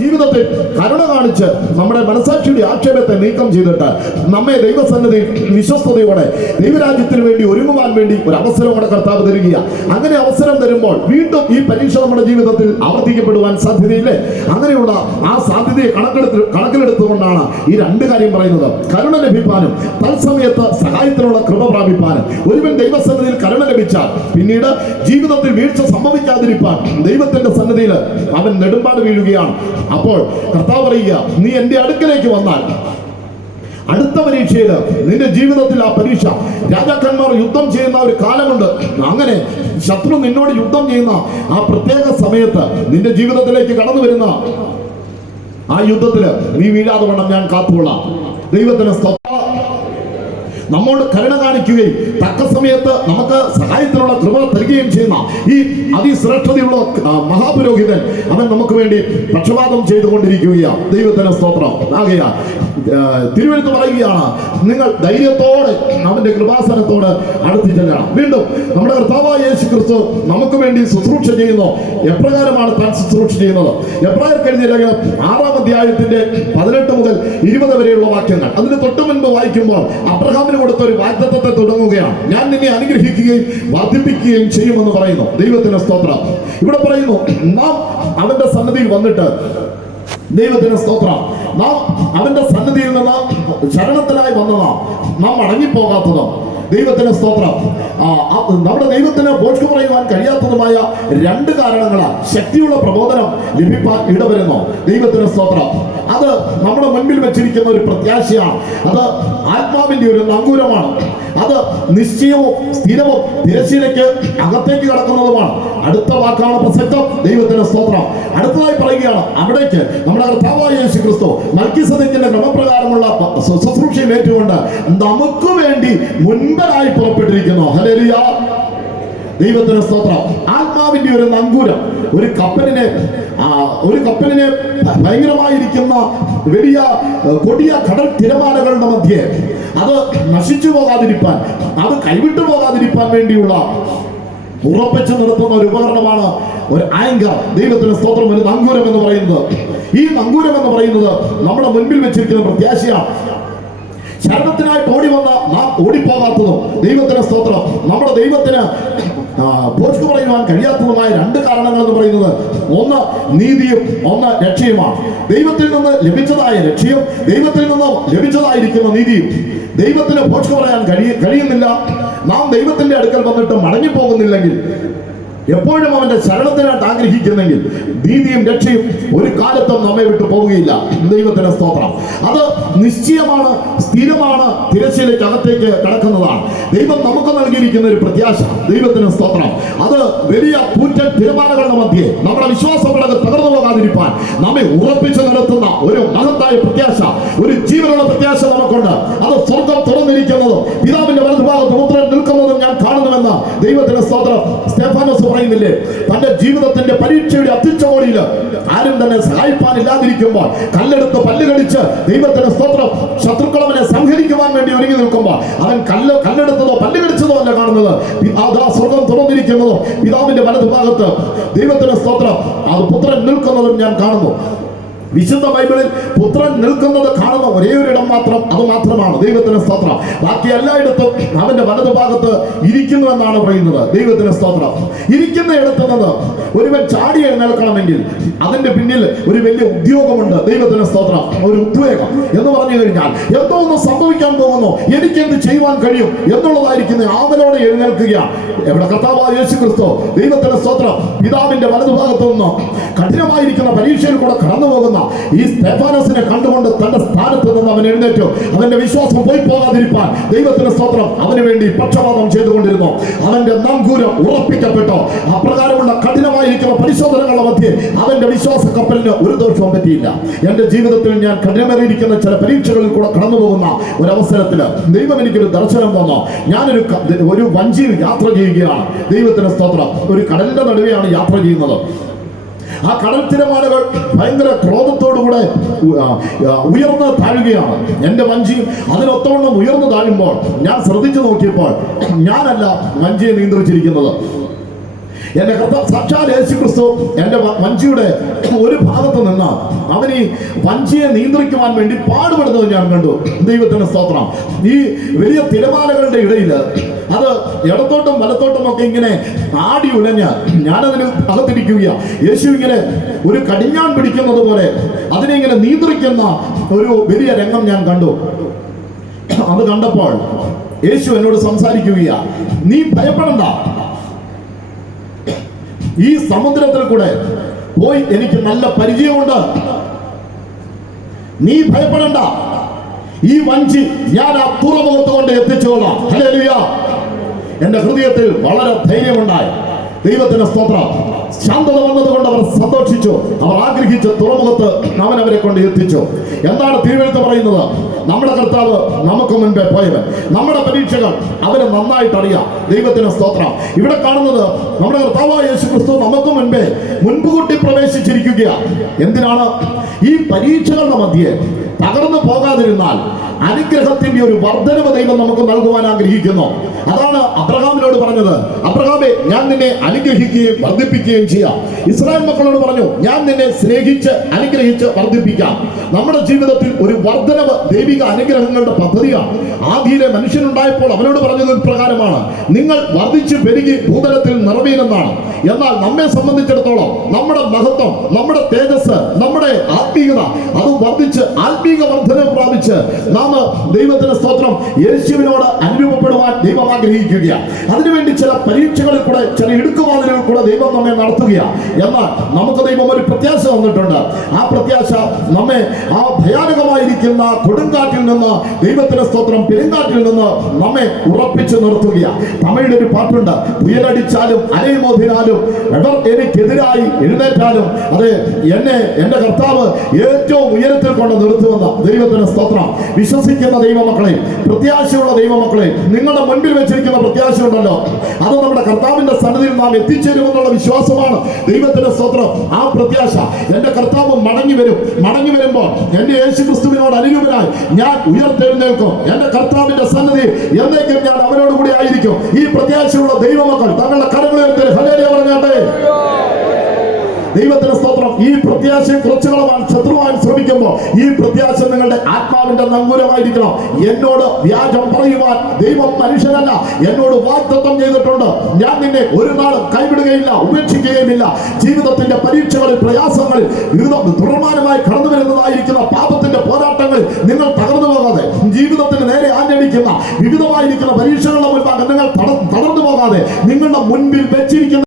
ജീവിതത്തിൽ കരുണ കാണിച്ച് നമ്മുടെ മനസാക്ഷിയുടെ ആക്ഷേപത്തെ നീക്കം ചെയ്തിട്ട് നമ്മെ ദൈവസന്നിധി വിശ്വസ്തയോടെ ദൈവരാജ്യത്തിന് വേണ്ടി ഒരുങ്ങുവാൻ വേണ്ടി ഒരു അവസരം കൂടെ കർത്താവ് തരികയാണ്. അങ്ങനെ അവസരം തരുമ്പോൾ വീണ്ടും ഈ പരീക്ഷ നമ്മുടെ ജീവിതത്തിൽ ആവർത്തിക്കപ്പെടുവാൻ സാധ്യതയില്ലേ? അങ്ങനെയുള്ള ആ സാധ്യതയെ കണക്കിലെടുത്തുകൊണ്ടാണ് ഈ രണ്ട് കാര്യം പറയുന്നത്. കരുണ ലഭിപ്പാനും തത്സമയത്ത് സഹായത്തിനുള്ള കൃപ പ്രാപിപ്പാനും. ഒരുവൻ ദൈവസന്നിധിയിൽ കരുണ ലഭിച്ചാൽ പിന്നീട് ജീവിതത്തിൽ വീഴ്ച സംഭവിക്കാതിരിപ്പാൻ ദൈവത്തിന്റെ സന്നിധിയിൽ അവൻ നെടുമ്പാട് വീഴുകയാണ്. അപ്പോൾ കർത്താവ് പറയുക, നീ എന്റെ അടുക്കലേക്ക് വന്നാൽ അടുത്ത പരീക്ഷയിൽ നിന്റെ ജീവിതത്തിൽ ആ പരീക്ഷ, രാജാക്കന്മാർ യുദ്ധം ചെയ്യുന്ന ഒരു കാലമുണ്ട്. അങ്ങനെ ശത്രു നിന്നോട് യുദ്ധം ചെയ്യുന്ന ആ പ്രത്യേക സമയത്ത് നിന്റെ ജീവിതത്തിലേക്ക് കടന്നു വരുന്ന ആ യുദ്ധത്തിൽ നീ വീഴാതെ വണ്ണം ഞാൻ കാത്തുകൊള്ളാം. ദൈവത്തിന് സ്തോത്രം. നമ്മോട് കരുണ കാണിക്കുകയും തക്ക സമയത്ത് നമുക്ക് സഹായത്തിനുള്ള കൃപ തരികയും ചെയ്യുന്ന ഈ അതിശ്രേഷ്ഠതയുള്ള മഹാപുരോഹിതൻ അവൻ നമുക്ക് വേണ്ടി പക്ഷപാതം ചെയ്തുകൊണ്ടിരിക്കുകയാണ്. ദൈവത്തിന് സ്തോത്രം. ആകയാൽ തിരുവെഴുത്ത് പറയുകയാണ്, നിങ്ങൾ ധൈര്യത്തോടെ അവന്റെ കൃപാസനത്തോട് അടുത്ത് ചെല്ലണം. വീണ്ടും നമ്മുടെ കർത്താവായ യേശു ക്രിസ്തു നമുക്ക് വേണ്ടി ശുശ്രൂഷ ചെയ്യുന്നു. എപ്രകാരമാണ് താൻ ശുശ്രൂഷ ചെയ്യുന്നത്? എബ്രായർക്ക് എഴുതിയ ലേഖനം 6-ാം അധ്യായത്തിന്റെ 18 മുതൽ 20 വരെയുള്ള വാക്യങ്ങൾ. അതിന് തൊട്ടു മുൻപ് വായിക്കുമ്പോൾ അബ്രഹാമിന് കൊടുത്ത ഒരു വാഗ്ദത്തത്തെ തുടങ്ങുകയാണ്. ഞാൻ നിന്നെ അനുഗ്രഹിക്കുകയും വർദ്ധിപ്പിക്കുകയും ചെയ്യുമെന്ന് പറയുന്നു. ദൈവത്തിന് സ്തോത്രം. ഇവിടെ പറയുന്നു, നാം അവന്റെ സന്നിധിയിൽ വന്നിട്ട്, ദൈവത്തിന് സ്തോത്രം, നാം അവന്റെ സന്നിധിയിൽ നിന്ന് ശരണത്തിനായി വന്നതാ നാം മടങ്ങിപ്പോകാത്തതും. ദൈവത്തിന് സ്തോത്രം. നമ്മുടെ ദൈവത്തിന് പോഷ്കു പറയുവാൻ കഴിയാത്തതുമായ രണ്ട് കാരണങ്ങളാൽ ശക്തിയുള്ള പ്രബോധനം ലഭിക്കാൻ ഇടവരുന്നു. ദൈവത്തിന് സ്തോത്രം. അത് നമ്മുടെ മുൻപിൽ വെച്ചിരിക്കുന്ന ഒരു പ്രത്യാശയാണ്. അത് ആത്മാവിന്റെ ഒരു നങ്കൂരമാണ്. അത് നിശ്ചയവും സ്ഥിരവും തിരശ്ശീലയ്ക്ക് അകത്തേക്ക് കടക്കുന്നതുമാണ്. അടുത്ത വാക്കാണ് പ്രസക്തം. ദൈവത്തിന് സ്തോത്രം. അടുത്തതായി പറയുകയാണ്, അവിടേക്ക് നമ്മുടെ കർത്താവായ യേശു ക്രിസ്തു മൽക്കീസേദെക്കിന്റെ ക്രമപ്രകാരമുള്ള ശുശ്രൂഷയിൽ ഏറ്റുകൊണ്ട് നമുക്ക് വേണ്ടി മുൻപനായി പുറപ്പെട്ടിരിക്കുന്നു. ഹല്ലേലൂയ. ദൈവത്തിന് സ്തോത്രം. ആത്മാവിന്റെ ഒരു നങ്കൂരം ഒരു കപ്പലിനെ ഭയങ്കരമായിരിക്കുന്ന വലിയ കൊടിയ കടൽ തിരമാലകളുടെ മധ്യേ അത് നശിച്ചു പോകാതിരിക്കാൻ, അത് കൈവിട്ടു പോകാതിരിക്കാൻ വേണ്ടിയുള്ള ഉറപ്പിച്ചു നിർത്തുന്ന ഒരു ഉപകരണമാണ് ഒരു ആങ്കർ. ദൈവത്തിന് സ്തോത്രം. ഒരു നങ്കൂരം എന്ന് പറയുന്നത്, ഈ നങ്കൂരം എന്ന് പറയുന്നത് നമ്മുടെ മുൻപിൽ വെച്ചിരിക്കുന്ന പ്രത്യാശയാണ്. ശരണത്തിനായിട്ട് ഓടി വന്ന നാം ഓടിപ്പോകാത്തതും. ദൈവത്തിന് സ്തോത്രം. നമ്മുടെ ദൈവത്തിന് പോഷ്കു പറയുവാൻ കഴിയാത്തതുമായ രണ്ട് കാരണങ്ങൾ എന്ന് പറയുന്നത്, ഒന്ന് നീതിയും ഒന്ന് രക്ഷയുമാണ്. ദൈവത്തിൽ നിന്ന് ലഭിച്ചതായ രക്ഷയും ദൈവത്തിൽ നിന്ന് ലഭിച്ചതായിരിക്കുന്ന നീതിയും ദൈവത്തിന് പോഷ്കു പറയാൻ കഴിയുന്നില്ല. നാം ദൈവത്തിന്റെ അടുക്കൽ വന്നിട്ട് മടങ്ങിപ്പോകുന്നില്ലെങ്കിൽ, എപ്പോഴും അവന്റെ ശരണത്തിനായിട്ട് ആഗ്രഹിക്കുന്നെങ്കിൽ, നീതിയും രക്ഷയും ഒരു കാലത്തും നമ്മെ വിട്ടു പോവുകയില്ല. ദൈവത്തിന് സ്തോത്രം. അത് നിശ്ചയമാണ്, സ്ഥിരമാണ്, തിരശ്ശീലയ്ക്ക് അകത്തേക്ക് കടക്കുന്നതാണ്. ദൈവം നമുക്ക് നൽകിയിരിക്കുന്ന ഒരു പ്രത്യാശ. ദൈവത്തിന് സ്തോത്രം. അത് വലിയ കൂറ്റൻ തിരമാലകളുടെ മധ്യേ നമ്മുടെ വിശ്വാസങ്ങളൊക്കെ തകർന്നു പോകാതിരിക്കാൻ നമ്മെ ഉറപ്പിച്ചു നിർത്തുന്ന ഒരു മഹത്തായ പ്രത്യാശ, ഒരു ജീവനുള്ള പ്രത്യാശ നമുക്കുണ്ട്. അത് സ്വർഗം തുറന്നിരിക്കുന്നതും പിതാവിന്റെ വലതുഭാഗത്ത് പുത്രൻ നിൽക്കുന്നതും ഞാൻ കാണുന്നുവെന്ന് ദൈവത്തിന് സ്തോത്രം. സ്തെഫാനോസ് പറയുന്നില്ലേ, തന്റെ ജീവിതത്തിന്റെ പരീക്ഷയുടെ അത്യുച്ചകോടിയിൽ ആരും തന്നെ സഹായിപ്പാനില്ലാതിരിക്കുമ്പോൾ കല്ലെടുത്ത് പല്ലുകടിച്ച് ദൈവത്തിന് സ്തോത്രം ശത്രുക്കളവനെ സംഹരിക്കുവാൻ വേണ്ടി ഒരുങ്ങി നിൽക്കുമ്പോൾ അവൻ കല്ലെടുത്തതോ പല്ലുകടിച്ചതോ അല്ല കാണുന്നത്. അതാ സ്വർഗം തുറന്നിരിക്കുന്നതും പിതാവിന്റെ വലതുഭാഗത്ത് ദൈവത്തിന് സ്തോത്രം അത് പുത്രൻ നിൽക്കുന്നതും ഞാൻ കാണുന്നു. വിശുദ്ധ ബൈബിളിൽ പുത്രൻ നിൽക്കുന്നത് കാണുന്ന ഒരേ ഒരു ഇടം മാത്രം, അത് മാത്രമാണ്. ദൈവത്തിന് സ്തോത്രം. ബാക്കി എല്ലായിടത്തും അവന്റെ വലതുഭാഗത്ത് ഇരിക്കുന്നു എന്നാണ് പറയുന്നത്. ദൈവത്തിന് സ്തോത്രം. ഇരിക്കുന്ന ഇടത്ത് നിന്ന് ഒരുവൻ ചാടി എഴുന്നേൽക്കണമെങ്കിൽ അതിന്റെ പിന്നിൽ ഒരു വലിയ ഉദ്യോഗമുണ്ട്. ദൈവത്തിന് സ്തോത്രം. ഒരു ഉദ്വേഗം എന്ന് പറഞ്ഞു കഴിഞ്ഞാൽ എന്തോ ഒന്ന് സംഭവിക്കാൻ പോകുന്നു, എനിക്ക് എന്ത് ചെയ്യുവാൻ കഴിയും എന്നുള്ളതായിരിക്കുന്ന ആവലോടെ എഴുന്നേൽക്കുകയാണ്. എവിടെ കർത്താവായ യേശു ക്രിസ്തു ദൈവത്തിന് സ്തോത്രം പിതാവിന്റെ വലതുഭാഗത്തു നിന്ന് കഠിനമായിരിക്കുന്ന പരീക്ഷയിൽ കൂടെ കടന്നു പോകുന്ന ഈ സ്തെഫാനോസിനെ കണ്ടുകൊണ്ട് തന്റെ സ്ഥാനത്ത് നിന്ന് അവൻ എഴുന്നേറ്റു. അവന്റെ വിശ്വാസം പോയി പോകാതിരിക്കാൻ ദൈവത്തിന് സ്തോത്രം അവന് വേണ്ടി പക്ഷപാതം ചെയ്തുകൊണ്ടിരുന്നു. അവന്റെ നങ്കൂരം ഉറപ്പിക്കപ്പെട്ടു. അപ്രകാരമുള്ള കഠിനമായിരിക്കുന്ന പരിശോധനകളുടെ മധ്യേ അവന്റെ വിശ്വാസ കപ്പലിന് ഒരു ദോഷവും പറ്റിയില്ല. എന്റെ ജീവിതത്തിൽ ഞാൻ കഠിനമേറിയിരിക്കുന്ന ചില പരീക്ഷകളിൽ കൂടെ കടന്നു പോകുന്ന ഒരവസരത്തില് ദൈവം എനിക്കൊരു ദർശനം തന്നു. ഞാനൊരു വഞ്ചിയിൽ യാത്ര ചെയ്യുകയാണ്. ദൈവത്തിന് സ്തോത്രം. ഒരു കടലിന്റെ നടുവെയാണ് യാത്ര ചെയ്യുന്നത്. ആ കടൽ തിരമാലകൾ ഭയങ്കര ക്രോധത്തോടുകൂടെ ഉയർന്ന് താഴുകയാണ്. എന്റെ വഞ്ചി അതിനൊത്തവണ്ണം ഉയർന്നു താഴുമ്പോൾ ഞാൻ ശ്രദ്ധിച്ചു നോക്കിയപ്പോൾ ഞാനല്ല വഞ്ചിയെ നിയന്ത്രിച്ചിരിക്കുന്നത്. എന്റെ കർത്താവ് സാക്ഷാൽ യേശു ക്രിസ്തു എന്റെ വഞ്ചിയുടെ ഒരു ഭാഗത്ത് നിന്ന് അവൻ ഈ വഞ്ചിയെ നിയന്ത്രിക്കുവാൻ വേണ്ടി പാടുപെടുന്നത് ഞാൻ കണ്ടു. ദൈവത്തിന്റെ സ്തോത്രം. ഈ വലിയ തിരമാലകളുടെ ഇടയിൽ അത് ഇടത്തോട്ടും വലത്തോട്ടും ഒക്കെ ഇങ്ങനെ ആടി ഉലഞ്ഞ് ഞാനതിന് അകത്തിരിക്കുക. യേശു ഇങ്ങനെ ഒരു കടിഞ്ഞാൺ പിടിക്കുന്നത് പോലെ അതിനെ ഇങ്ങനെ നിയന്ത്രിക്കുന്ന ഒരു വലിയ രംഗം ഞാൻ കണ്ടു. അത് കണ്ടപ്പോൾ യേശു എന്നോട് സംസാരിക്കുക, നീ ഭയപ്പെടണ്ട, ഈ സമുദ്രത്തിൽ കൂടെ പോയി എനിക്ക് നല്ല പരിചയമുണ്ട്, നീ ഭയപ്പെടണ്ട, ഈ വഞ്ചി ഞാൻ ആ തുറമുഖത്ത് കൊണ്ട് എത്തിച്ചോളാം. ഹല്ലേലൂയ. എന്റെ ഹൃദയത്തിൽ വളരെ ധൈര്യമുണ്ടായി. ദൈവത്തിന്റെ സ്തോത്രം. ശാന്തത വന്നതുകൊണ്ട് അവർ സന്തോഷിച്ചു. അവർ ആഗ്രഹിച്ച തുറമുഖത്ത് അവൻ അവരെ കൊണ്ട് എത്തിച്ചു. എന്താണ് തിരുവെഴുത്ത് പറയുന്നത്? നമ്മുടെ കർത്താവ് നമുക്ക് മുൻപേ പോയവൻ. നമ്മുടെ പരീക്ഷകൾ അവന് നന്നായിട്ട് അറിയാം. ദൈവത്തിന് സ്തോത്രം. ഇവിടെ കാണുന്നത് നമ്മുടെ കർത്താവായ യേശു ക്രിസ്തു നമുക്ക് മുൻകൂട്ടി പ്രവേശിച്ചിരിക്കുക. എന്തിനാണ്? ഈ പരീക്ഷകളുടെ മധ്യേ തകർന്നു പോകാതിരുന്നാൽ അനുഗ്രഹത്തിന്റെ ഒരു വർധനവ് ദൈവം നമുക്ക് നൽകുവാൻ ആഗ്രഹിക്കുന്നു. അതാണ് അബ്രഹാമിനോട് പറഞ്ഞത്, അബ്രഹാമേ, ഞാൻ നിന്നെ അനുഗ്രഹിക്കുകയും വർദ്ധിപ്പിക്കുകയും ചെയ്യാം. ഇസ്രായേൽ മക്കളോട് പറഞ്ഞു, ഞാൻ നിന്നെ സ്നേഹിച്ച് അനുഗ്രഹിച്ച് വർദ്ധിപ്പിക്കാം. നമ്മുടെ ജീവിതത്തിൽ ഒരു വർധനവ് ദൈവിക അനുഗ്രഹങ്ങളുടെ പദ്ധതിയാണ്. ആദിയിലെ മനുഷ്യനുണ്ടായപ്പോൾ അവനോട് പറഞ്ഞത് പ്രകാരമാണ്, നിങ്ങൾ വർദ്ധിച്ചു പെരുകി ഭൂതലത്തിൽ നിറവീനെന്നാണ്. എന്നാൽ നമ്മെ സംബന്ധിച്ചിടത്തോളം നമ്മുടെ മഹത്വം, നമ്മുടെ തേജസ്, നമ്മുടെ ആത്മീയത അത് വർദ്ധിച്ച് ആത്മീക വർധന പ്രാപിച്ച് നാം ദൈവത്തിന്റെ സ്തോത്രം യേശുവിനോട് അനുരൂപപ്പെടുവാൻ ദൈവം ആഗ്രഹിക്കുകയാണ്. അതിനുവേണ്ടി ചില പരീക്ഷകളിൽ കൂടെ, ചില ഇടുക്കുവാതിലുകൾ കൂടെ ദൈവം നമ്മെ നടത്തുകയാണ്. എന്നാൽ നമുക്ക് ദൈവം ഒരു പ്രത്യാശ തന്നിട്ടുണ്ട്. ആ പ്രത്യാശ നമ്മെ ആ ഭയാനകമായിരിക്കുന്ന കൊടുങ്കാറ്റിൽ നിന്ന്, ദൈവത്തിന്റെ സ്തോത്രം പെരുങ്കാറ്റിൽ നിന്ന് നമ്മെ ഉറപ്പിച്ചു നിർത്തുകയാണ്. തമിഴിലൊരു പാട്ടുണ്ട്, ഉയരടിച്ചാലും അലയുമോതിനാലും എവർ എനിക്കെതിരായി എഴുന്നേറ്റാലും അത് എന്നെ എന്റെ കർത്താവ് ഏറ്റവും ഉയരത്തിൽ കൊണ്ട് നിർത്തുമെന്ന്. ദൈവത്തിന്റെ സ്തോത്രം. വിശ്വസിക്കുന്ന ദൈവമക്കളെ, പ്രത്യാശയുള്ള ദൈവമക്കളെ, നിങ്ങളുടെ മുൻപിൽ വെച്ചിരിക്കുന്ന പ്രത്യാശ ഉണ്ടല്ലോ, അത് നമ്മുടെ കർത്താവിന്റെ സന്നിധിയിൽ നാം എത്തിച്ചേരുമെന്നുള്ള വിശ്വാസമാണ്. ദൈവത്തിന്റെ സ്തോത്രം. ആ പ്രത്യാശ, എന്റെ കർത്താവ് മടങ്ങി വരും. മടങ്ങി വരുമ്പോൾ എന്റെ യേശു ക്രിസ്തുവിനോട് അനുരൂപനായി ഞാൻ ഉയർത്തെഴുന്നേൽക്കും. എന്റെ കർത്താവിന്റെ സന്നിധി എന്നേക്കും ഞാൻ അവനോട് കൂടി ആയിരിക്കും. ഈ പ്രത്യാശയുള്ള ദൈവമക്കൾ തങ്ങളുടെ കരങ്ങളുയർത്തി ഹല്ലേലൂയ പറഞ്ഞാട്ടെ. ദൈവത്തിന്റെ സ്തോത്രം. ഈ പ്രത്യാശയെ കുറച്ചു കളവാൻ ശത്രുവാൻ ശ്രമിക്കുമ്പോൾ ഈ പ്രത്യാശ നിങ്ങളുടെ ആത്മാവിന്റെ നങ്കൂരമായിരിക്കണം. എന്നോട് വ്യാജം പറയുവാൻ ദൈവം മനുഷ്യനല്ല. എന്നോട് വാഗ്ദത്തം ചെയ്തിട്ടുണ്ട്, ഞാൻ നിന്നെ ഒരു നാൾ കൈവിടുകയില്ല, ഉപേക്ഷിക്കുകയുമില്ല. ജീവിതത്തിന്റെ പരീക്ഷകളിൽ, പ്രയാസങ്ങളിൽ, തുടർമാനമായി കടന്നു വരുന്നതായിരിക്കുന്ന പാപത്തിന്റെ പോരാട്ടങ്ങളിൽ നിങ്ങൾ തകർന്നു പോകാതെ, ജീവിതത്തിന് നേരെ ആഞ്ഞടിക്കുന്ന വിവിധമായിരിക്കുന്ന പരീക്ഷകളുടെ മുൻപാകെ നിങ്ങൾ തളർന്നു പോകാതെ, നിങ്ങളുടെ മുൻപിൽ വെച്ചിരിക്കുന്ന